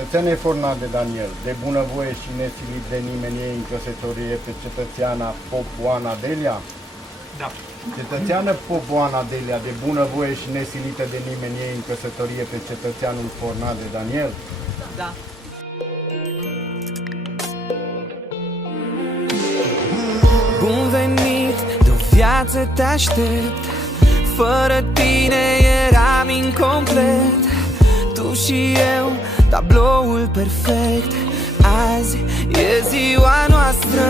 Cetățeane Fornade Daniel, de bunăvoie și nesilit de nimeni ei în căsătorie pe cetățeana Popoana Delia? Da. Cetățeană Popoana Delia, de bunăvoie și nesilită de nimeni ei în căsătorie pe cetățeanul Fornade Daniel? Da. Bun venit, de-o viață te aștept. Fără tine eram incomplet. Tu și eu, tabloul perfect. Azi e ziua noastră.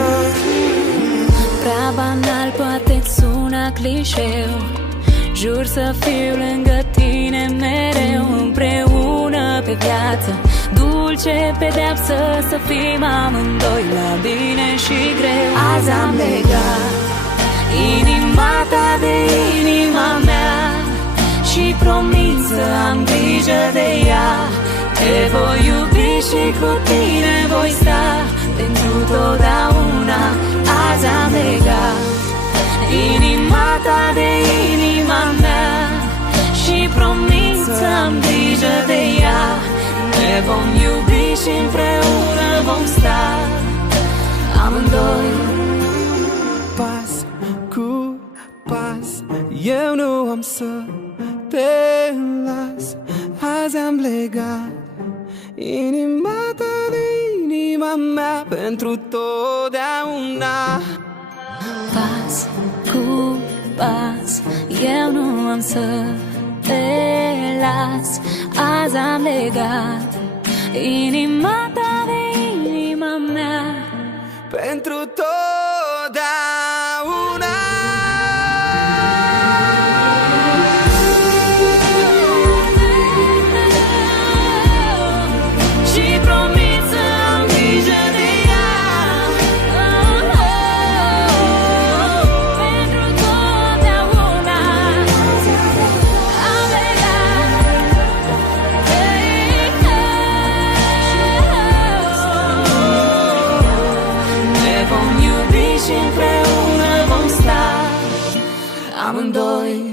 Prea banal, poate-ți suna clișeu. Jur să fiu lângă tine mereu, împreună pe viață. Dulce pedeapsă să fim amândoi, la bine și greu. Azi am legat inima ta de inima mea și promit să am grijă de ea. Te voi iubi și cu tine voi sta pentru totdeauna. Azi am legat inima ta de inima mea și promit să am grijă de ea. Ne vom iubi și împreună vom sta amândoi. Pas cu pas, eu nu am să te las. Azi am legat inima ta de inima mea pentru totdeauna. Pas cu pas, eu nu am să te las. Azi am legat inima ta de inima mea pentru totdeauna. și promit să am grijă de ea. Pentru totdeauna. Am legat. Ne vom iubi și împreună vom sta amândoi.